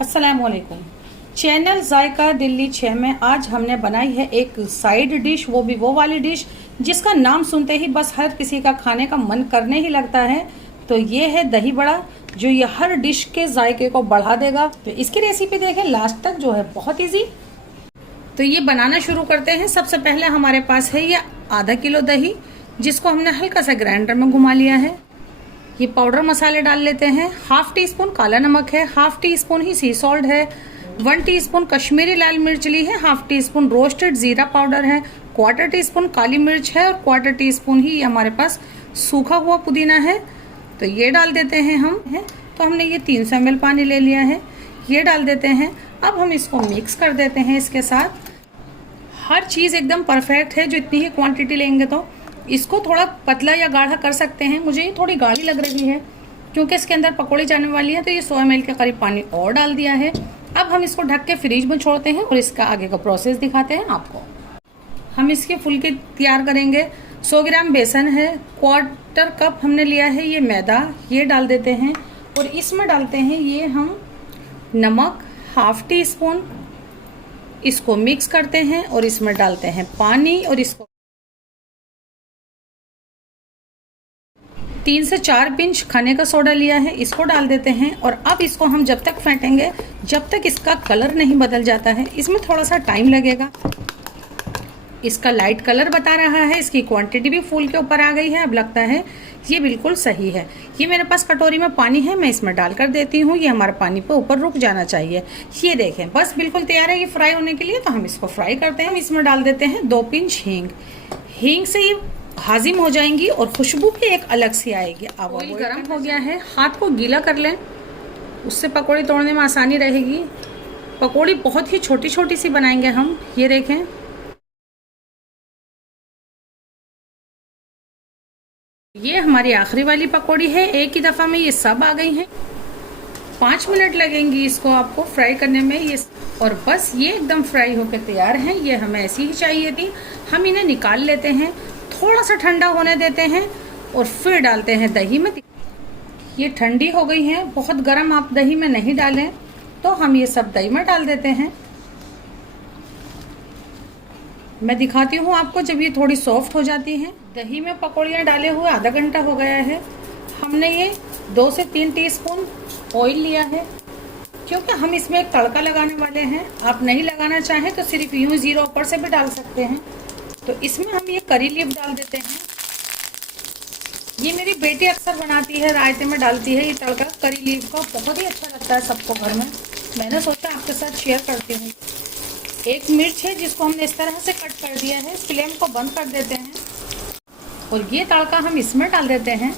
अस्सलामुअलैकुम। चैनल जायका दिल्ली 6 में आज हमने बनाई है एक साइड डिश, वो भी वो वाली डिश जिसका नाम सुनते ही बस हर किसी का खाने का मन करने ही लगता है। तो ये है दही बड़ा, जो ये हर डिश के जायके को बढ़ा देगा। तो इसकी रेसिपी देखें लास्ट तक, जो है बहुत इजी। तो ये बनाना शुरू करते हैं। सबसे पहले हमारे पास है ये आधा किलो दही, जिसको हमने हल्का सा ग्राइंडर में घुमा लिया है। ये पाउडर मसाले डाल लेते हैं। हाफ टी स्पून काला नमक है, हाफ टी स्पून ही सी सॉल्ट है, 1 टीस्पून कश्मीरी लाल मिर्च ली है, हाफ टी स्पून रोस्टेड जीरा पाउडर है, 1/4 टीस्पून काली मिर्च है और 1/4 टीस्पून ही हमारे पास सूखा हुआ पुदीना है। तो ये डाल देते हैं हम। तो हमने ये 300 ml पानी ले लिया है, ये डाल देते हैं। अब हम इसको मिक्स कर देते हैं इसके साथ। हर चीज़ एकदम परफेक्ट है, जो इतनी ही क्वांटिटी लेंगे तो इसको थोड़ा पतला या गाढ़ा कर सकते हैं। मुझे ये थोड़ी गाढ़ी लग रही है क्योंकि इसके अंदर पकौड़ी जाने वाली है, तो ये 100 ml के करीब पानी और डाल दिया है। अब हम इसको ढक के फ्रिज में छोड़ते हैं और इसका आगे का प्रोसेस दिखाते हैं आपको। हम इसके फुलके तैयार करेंगे। 100 ग्राम बेसन है, 1/4 कप हमने लिया है ये मैदा, ये डाल देते हैं। और इसमें डालते हैं ये हम नमक, हाफ टी स्पून। इसको मिक्स करते हैं और इसमें डालते हैं पानी और इसको 3 से 4 पिंच खाने का सोडा लिया है, इसको डाल देते हैं। और अब इसको हम जब तक फेंटेंगे जब तक इसका कलर नहीं बदल जाता है। इसमें थोड़ा सा टाइम लगेगा। इसका लाइट कलर बता रहा है, इसकी क्वांटिटी भी फूल के ऊपर आ गई है। अब लगता है ये बिल्कुल सही है। ये मेरे पास कटोरी में पानी है, मैं इसमें डालकर देती हूँ। ये हमारा पानी पे ऊपर रुक जाना चाहिए। ये देखें बस बिल्कुल तैयार है ये फ्राई होने के लिए। तो हम इसको फ्राई करते हैं। इसमें डाल देते हैं 2 पिंच हींग। हींग से ये हाजिम हो जाएंगी और खुशबू भी एक अलग सी आएगी। अब ऑयल गर्म हो गया है, हाथ को गीला कर लें, उससे पकौड़ी तोड़ने में आसानी रहेगी। पकौड़ी बहुत ही छोटी छोटी सी बनाएंगे हम। ये देखें, ये हमारी आखिरी वाली पकौड़ी है। एक ही दफा में ये सब आ गई हैं। 5 मिनट लगेंगी इसको आपको फ्राई करने में। ये और बस ये एकदम फ्राई होकर तैयार हैं। ये हमें ऐसी ही चाहिए थी। हम इन्हें निकाल लेते हैं, थोड़ा सा ठंडा होने देते हैं और फिर डालते हैं दही में। ये ठंडी हो गई है, बहुत गर्म आप दही में नहीं डालें। तो हम ये सब दही में डाल देते हैं। मैं दिखाती हूँ आपको जब ये थोड़ी सॉफ्ट हो जाती हैं। दही में पकौड़ियाँ डाले हुए आधा घंटा हो गया है। हमने ये 2 से 3 टीस्पून ऑयल लिया है, क्योंकि हम इसमें एक तड़का लगाने वाले हैं। आप नहीं लगाना चाहें तो सिर्फ यूँ जीरा ऊपर से भी डाल सकते हैं। तो इसमें हम ये करी लीफ डाल देते हैं। ये मेरी बेटी अक्सर बनाती है, रायते में डालती है ये तड़का करी लीफ का। बहुत ही अच्छा लगता है सबको घर में। मैंने सोचा आपके साथ शेयर करती हूँ। एक मिर्च है जिसको हमने इस तरह से कट कर दिया है। फ्लेम को बंद कर देते हैं और ये तड़का हम इसमें डाल देते हैं।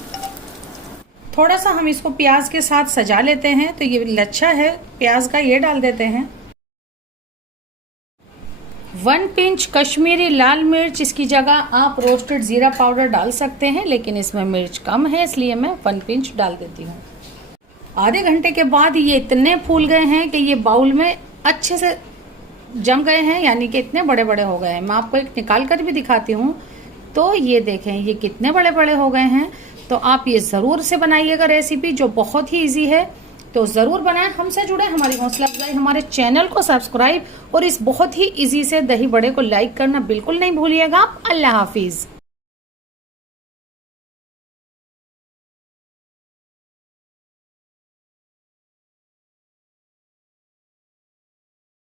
थोड़ा सा हम इसको प्याज के साथ सजा लेते हैं। तो ये लच्छा है प्याज का, ये डाल देते हैं। 1 पिंच कश्मीरी लाल मिर्च, इसकी जगह आप रोस्टेड जीरा पाउडर डाल सकते हैं, लेकिन इसमें मिर्च कम है इसलिए मैं 1 पिंच डाल देती हूँ। आधे घंटे के बाद ये इतने फूल गए हैं कि ये बाउल में अच्छे से जम गए हैं, यानी कि इतने बड़े बड़े हो गए हैं। मैं आपको एक निकाल कर भी दिखाती हूँ। तो ये देखें ये कितने बड़े बड़े हो गए हैं। तो आप ये ज़रूर से बनाइएगा रेसिपी, जो बहुत ही ईजी है। तो ज़रूर बनाएं, हमसे जुड़े, हमारी हौसला अफजाई, हमारे चैनल को सब्सक्राइब और इस बहुत ही इजी से दही बड़े को लाइक करना बिल्कुल नहीं भूलिएगा आप। अल्लाह हाफिज़।